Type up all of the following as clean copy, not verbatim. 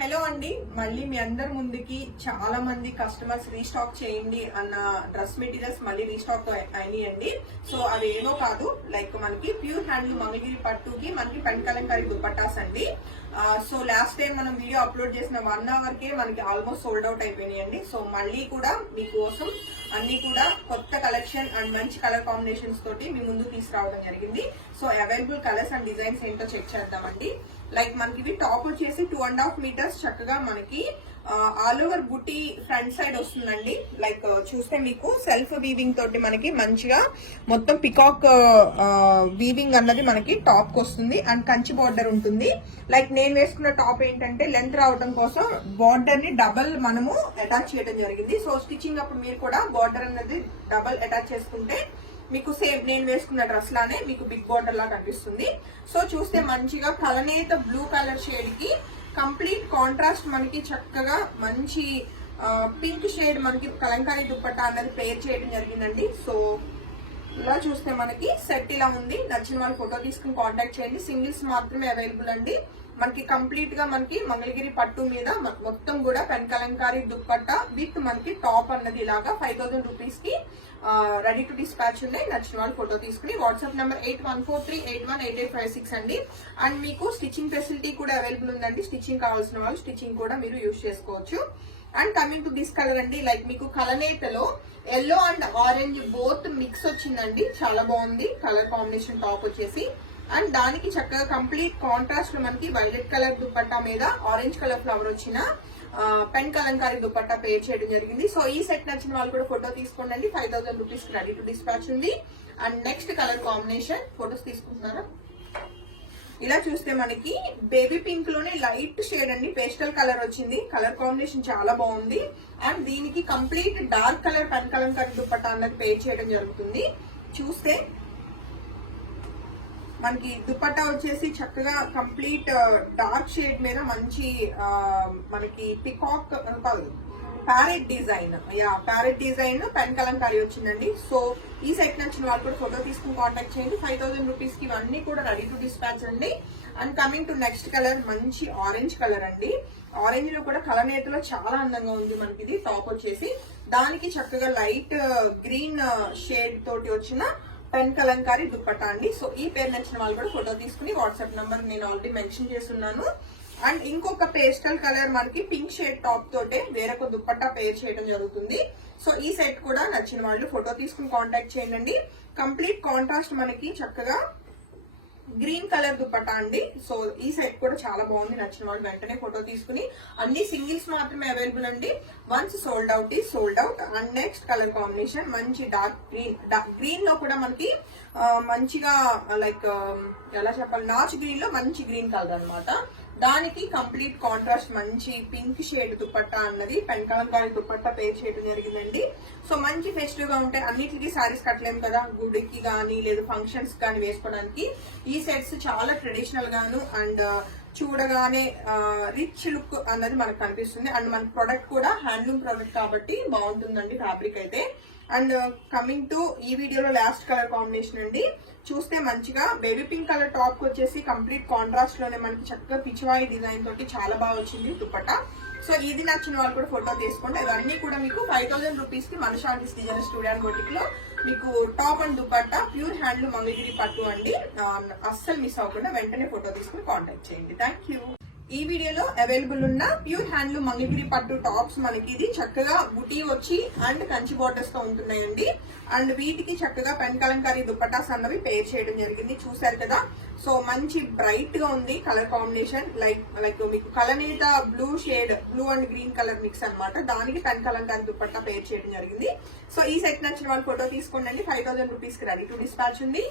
Hello అండి, మళ్ళీ మీ అందరి ముందుకి చాలా మంది కస్టమర్స్ రీస్టాక్ చేయండి అన్న డ్రెస్ మెటీరియల్స్ మళ్ళీ రీస్టాక్ అయినాయండి. సో అవి ఏమో కాదు, లైక్ మనకి ప్యూర్ హ్యాండ్లూమ్ మంగళగిరి పట్టుకి మనకి పెన్ కలంకారీ దుపట్టాస్ అండి. సో లాస్ట్ టైం మనం వీడియో అప్లోడ్ చేసిన 1 అవర్ కే మనకి ఆల్మోస్ట్ సోల్డ్ అవుట్ అయిపోయినాయండి. సో మళ్ళీ కూడా మీకోసం అన్ని కూడా కొత్త కలెక్షన్ అండ్ మంచి కలర్ కాంబినేషన్స్ తోటి మీ ముందు తీసుకురావడం జరిగింది. So available colours and designs ఏంటో చెక్ చేద్దామండి. లైక్ మనకి ఇవి టాప్ వచ్చేసి 2.5 మీటర్స్ చక్కగా మనకి ఆల్ ఓవర్ బుటీ ఫ్రంట్ సైడ్ వస్తుందండి. లైక్ చూస్తే మీకు సెల్ఫ్ వీవింగ్ తోటి మనకి మంచిగా మొత్తం పికాక్ వీవింగ్ అన్నది మనకి టాప్ కి వస్తుంది అండ్ కంచి బార్డర్ ఉంటుంది. లైక్ నేను వేసుకున్న టాప్ ఏంటంటే లెంత్ రావడం కోసం బార్డర్ ని డబల్ మనము అటాచ్ చేయడం జరిగింది. సో స్టిచ్చింగ్ అప్పుడు మీరు కూడా బార్డర్ అనేది డబల్ అటాచ్ చేసుకుంటే మీకు సేమ్ నేను వేసుకున్న డ్రెస్ లానే మీకు బిగ్ బార్డర్ లా కనిపిస్తుంది. సో చూస్తే మంచిగా కలనేత బ్లూ కలర్ షేడ్ కి కంప్లీట్ కాంట్రాస్ట్ మనకి చక్కగా మంచి పింక్ షేడ్ మనకి కలంకారీ దుపట్టా అన్నది పేర్ చేయడం జరిగిందండి. సో ఇలా చూస్తే మనకి సెట్ ఇలా ఉంది. నచ్చిన వాళ్ళు ఫోటో తీసుకుని కాంటాక్ట్ చేయండి. సింగిల్స్ మాత్రమే అవైలబుల్ అండి. మనకి కంప్లీట్ గా మనకి మంగళగిరి పట్టు మీద మొత్తం కూడా పెన్ కలంకారీ దుపట్టా విత్ మనకి టాప్ అన్నది ఇలాగా 5000 రూపీస్ కి రెడీ టు డిస్పాచ్ ఉన్నాయి. నచ్చిన వాళ్ళు ఫోటో తీసుకుని వాట్సాప్ నెంబర్ 8143818856 అండి. అండ్ మీకు స్టిచ్చింగ్ ఫెసిలిటీ కూడా అవైలబుల్ ఉందండి. స్టిచ్చింగ్ కావాల్సిన వాళ్ళు స్టిచ్చింగ్ కూడా మీరు యూజ్ చేసుకోవచ్చు. And coming to this colour అండి, లైక్ మీకు కలనేతలో yellow and orange both mix వచ్చిందండి. చాలా బాగుంది కలర్ కాంబినేషన్ టాప్ వచ్చేసి. అండ్ దానికి చక్కగా కంప్లీట్ కాంట్రాస్ట్ లో మనకి వైలెట్ కలర్ దుపట్టా మీద ఆరెంజ్ కలర్ ఫ్లవర్ వచ్చిన పెన్ కలంకారీ దుపట్టా పేర్ చేయడం జరిగింది. సో ఈ సెట్ నచ్చిన వాళ్ళు కూడా ఫోటో తీసుకోండి. 5000 రూపీస్ రెడీ టు డిస్పాచ్ ఉంది. And next colour combination photos తీసుకుంటున్నారా? ఇలా చూస్తే మనకి బేబీ పింక్ లోనే లైట్ షేడ్ అండి, పేస్టల్ కలర్ వచ్చింది. కలర్ కాంబినేషన్ చాలా బాగుంది. అండ్ దీనికి complete dark colour pen Kalamkari dupatta అన్నది పేర్ చేయడం జరుగుతుంది. చూస్తే మనకి దుపట్టా వచ్చేసి చక్కగా కంప్లీట్ డార్క్ షేడ్ మీద మంచి మనకి peacock parrot design parrot design pen Kalamkari వచ్చిందండి. సో ఈ సెట్ నచ్చిన వాళ్ళు కూడా ఫోటో తీసుకుని కాంటాక్ట్ చేయండి. 5000 రూపీస్ కి ఇవన్నీ కూడా రెడీ టు డిస్పాచ్ అండి. And coming to next colour మంచి ఆరెంజ్ కలర్ అండి. ఆరెంజ్ లో కూడా కలనేతలో చాలా అందంగా ఉంది మనకి. ఇది టాప్ వచ్చేసి దానికి చక్కగా లైట్ గ్రీన్ షేడ్ తోటి వచ్చిన పెన్ కలంకారీ దుపట్టా అండి. సో ఈ పేరు నచ్చిన వాళ్ళు కూడా ఫోటో తీసుకుని వాట్సాప్ నంబర్ నేను ఆల్రెడీ మెన్షన్ చేస్తున్నాను. అండ్ ఇంకొక పేస్టల్ కలర్ మనకి పింక్ షేడ్ టాప్ తోటే వేరొక దుపట్టా పేర్ చేయడం జరుగుతుంది. సో ఈ సెట్ కూడా నచ్చిన వాళ్ళు ఫోటో తీసుకుని కాంటాక్ట్ చేయండి. కంప్లీట్ కాంట్రాస్ట్ మనకి చక్కగా గ్రీన్ కలర్ దుపట్టా అండి. సో ఈ సెట్ కూడా చాలా బాగుంది. నచ్చిన వాళ్ళు వెంటనే ఫోటో తీసుకుని, అన్ని సింగిల్స్ మాత్రమే అవైలబుల్ అండి. Once sold out is sold out. And next colour combination మంచి డార్క్ గ్రీన్ లో కూడా మనకి మంచిగా లైక్ ఎలా చెప్పాలి, నాచ్ గ్రీన్ లో మంచి గ్రీన్ కలర్ అనమాట. దానికి కంప్లీట్ కాంట్రాస్ట్ మంచి పింక్ షేడ్ దుపట్టా అన్నది పెన్ కలంకారీ దుపట్టా పేర్ చేయడం జరిగిందండి. సో మంచి ఫెస్టివ్ గా ఉంటాయి. అన్నిటికీ సారీస్ కట్టలేము కదా, గుడికి గానీ లేదా ఫంక్షన్స్ గానీ వేసుకోవడానికి ఈ సెట్స్ చాలా ట్రెడిషనల్ గాను అండ్ చూడగానే రిచ్ లుక్ అన్నది మనకు కనిపిస్తుంది. అండ్ మన ప్రొడక్ట్ కూడా హ్యాండ్లూమ్ ప్రొడక్ట్ కాబట్టి బాగుంటుందండి ఫ్యాబ్రిక్ అయితే. అండ్ కమింగ్ టు ఈ వీడియోలో లాస్ట్ కలర్ కాంబినేషన్ అండి. చూస్తే మంచిగా బేబీ పింక్ కలర్ టాప్ వచ్చేసి కంప్లీట్ కాంట్రాస్ట్ లోనే మనకి చక్కగా పిచ్చివాయి డిజైన్ తోటి చాలా బాగా వచ్చింది దుపట్టా. సో ఇది నచ్చిన వాళ్ళు కూడా ఫోటో తీసుకోండి. ఇవన్నీ కూడా మీకు 5000 రూపీస్ కి మన Shanthi's design studio and boutique లో మీకు top and dupatta pure handloom Mangalagiri పట్టు అండి. అస్సలు మిస్ అవ్వకుండా వెంటనే ఫోటో తీసుకుని కాంటాక్ట్ చేయండి. Thank you. ఈ వీడియోలో అవైలబుల్ ఉన్న ప్యూర్ హ్యాండ్లూమ్ మంగళగిరి పట్టు టాప్స్ మనకి ఇది చక్కగా బుటీ వచ్చి అండ్ కంచి బార్డర్స్ తో ఉంటున్నాయండి. అండ్ వీటికి చక్కగా పెన్ కలంకారీ దుపట్టాస్ అన్నవి పేర్ చేయడం జరిగింది. చూసారు కదా. సో మంచి బ్రైట్ గా ఉంది కలర్ కాంబినేషన్. లైక్ మీకు కలనేత blue shade, blue and green colour mix అనమాట. దానికి పెన్ కలంకారీ దుపట్టా పేర్ చేయడం జరిగింది. సో ఈ సెట్ నచ్చిన వాళ్ళు ఫోటో తీసుకోండి. 5000 రూపీస్ కి రెడీ టు డిస్పాచ్ ఉంది.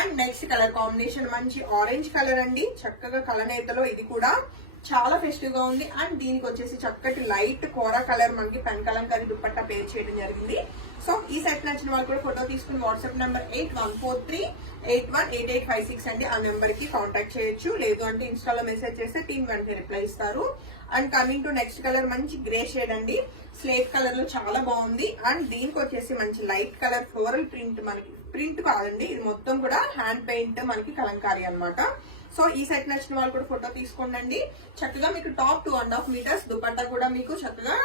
అండ్ నెక్స్ట్ కలర్ కాంబినేషన్ మంచి ఆరెంజ్ కలర్ అండి. చక్కగా కలనేతలో ఇది కూడా చాలా ఫెస్టివ్ గా ఉంది. అండ్ దీనికి వచ్చేసి చక్కటి లైట్ కోరా కలర్ మనకి పెన్ కలంకారీ దుపట్టా పేర్ చేయడం జరిగింది. సో ఈ సెట్ నచ్చిన వాళ్ళు కూడా ఫోటో తీసుకుని వాట్సాప్ నెంబర్ 8143818856 అండి. ఆ నెంబర్ కి కాంటాక్ట్ చేయొచ్చు. లేదు అంటే ఇన్స్టాలో మెసేజ్ చేస్తే టీమ్ వెంటనే రిప్లై ఇస్తారు. And coming to next colour మంచి గ్రే షేడ్ అండి. స్లేట్ కలర్ లో చాలా బాగుంది. అండ్ దీనికి వచ్చేసి మంచి లైట్ కలర్ ఫ్లోరల్ ప్రింట్, మనకి ప్రింట్ కాదండి ఇది మొత్తం కూడా హ్యాండ్ పెయింట్ మనకి కలంకారీ అనమాట. సో ఈ సెట్ నచ్చిన వాళ్ళు కూడా ఫోటో తీసుకోండి. చక్కగా మీకు టాప్ 2.5 మీటర్స్, దుపట్టా కూడా మీకు చక్కగా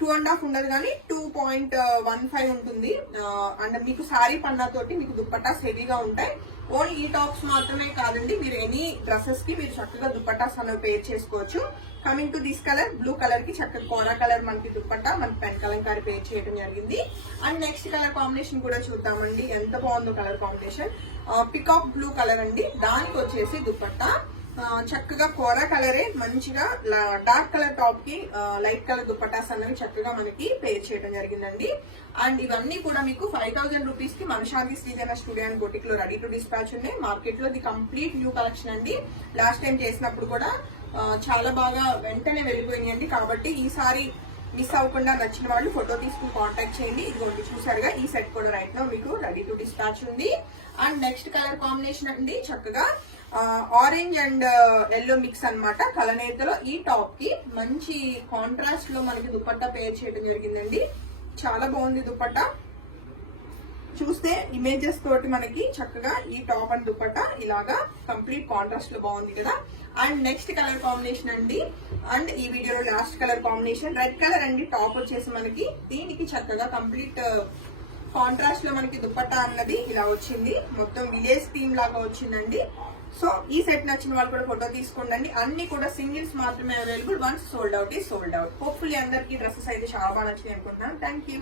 2.5 ఉండదు కానీ 2.15 ఉంటుంది. అండ్ మీకు శారీ పన్నా తోటి మీకు దుపట్టాస్ హెవీగా ఉంటాయి. ఓన్లీ ఈ టాప్స్ మాత్రమే కాదండి, మీరు ఎనీ డ్రెస్సెస్ కి మీరు చక్కగా దుపట్టాస్ అనేవి పేర్ చేసుకోవచ్చు. Coming to this colour, blue colour కి చక్కగా కోరా కలర్ మనకి దుపట్టా, మనకి పెన్ కలంకారీ పేర్ చేయడం జరిగింది. అండ్ నెక్స్ట్ కలర్ కాంబినేషన్ కూడా చూద్దామండి, ఎంత బాగుందో colour combination. Peacock blue colour అండి, దానికి వచ్చేసి దుపట్టా చక్కగా కోరా కలరే మంచిగా డార్క్ కలర్ టాప్ కి లైట్ కలర్ దుపట్టాస్ అనేవి చక్కగా మనకి పేర్ చేయడం జరిగిందండి. అండ్ ఇవన్నీ కూడా మీకు 5000 రూపీస్ కి మనశాంతి శ్రీజన స్టూడియో అండ్ బొటిక్ లో రెడీ టు డిస్పాచ్ ఉన్నాయి. మార్కెట్ లో ది కంప్లీట్ న్యూ కలెక్షన్ అండి. లాస్ట్ టైం చేసినప్పుడు కూడా చాలా బాగా వెంటనే వెళ్ళిపోయినాయండి. కాబట్టి ఈసారి మిస్ అవ్వకుండా నచ్చిన వాళ్ళు ఫోటో తీసుకుని కాంటాక్ట్ చేయండి. ఇదిగోండి చూసారుగా, ఈ సెట్ కూడా రైట్ నో మీకు రెడీ టు డిస్పాచ్ ఉంది. అండ్ నెక్స్ట్ కలర్ కాంబినేషన్ అండి, చక్కగా ఆరెంజ్ అండ్ ఎల్లో మిక్స్ అన్నమాట. కలనేతలో ఈ టాప్ కి మంచి కాంట్రాస్ట్ లో మనకి దుపట్టా పేర్ చేయడం జరిగిందండి. చాలా బాగుంది దుపట్టా, చూస్తే ఇమేజెస్ తోటి మనకి చక్కగా ఈ టాప్ అండ్ దుపట్టా ఇలాగా కంప్లీట్ కాంట్రాస్ట్ లో బాగుంది కదా. అండ్ నెక్స్ట్ కలర్ కాంబినేషన్ అండి, అండ్ ఈ వీడియోలో last colour combination red colour అండి. టాప్ వచ్చేసి మనకి దీనికి చక్కగా కంప్లీట్ కాంట్రాస్ట్ లో మనకి దుపట్టా అన్నది ఇలా వచ్చింది, మొత్తం విలేజ్ థీమ్ లాగా వచ్చిందండి. సో ఈ సెట్ నచ్చిన వాళ్ళు కూడా ఫోటో తీసుకోండి. అన్ని కూడా సింగిల్స్ మాత్రమే అవైలబుల్. వన్స్ సోల్డ్ అవుట్ ఈ సోల్డ్ అవుట్. హోప్ఫుల్లీ అందరికి డ్రెస్సెస్ అయితే చాలా బాగా నచ్చింది అనుకుంటున్నాను. Thank you.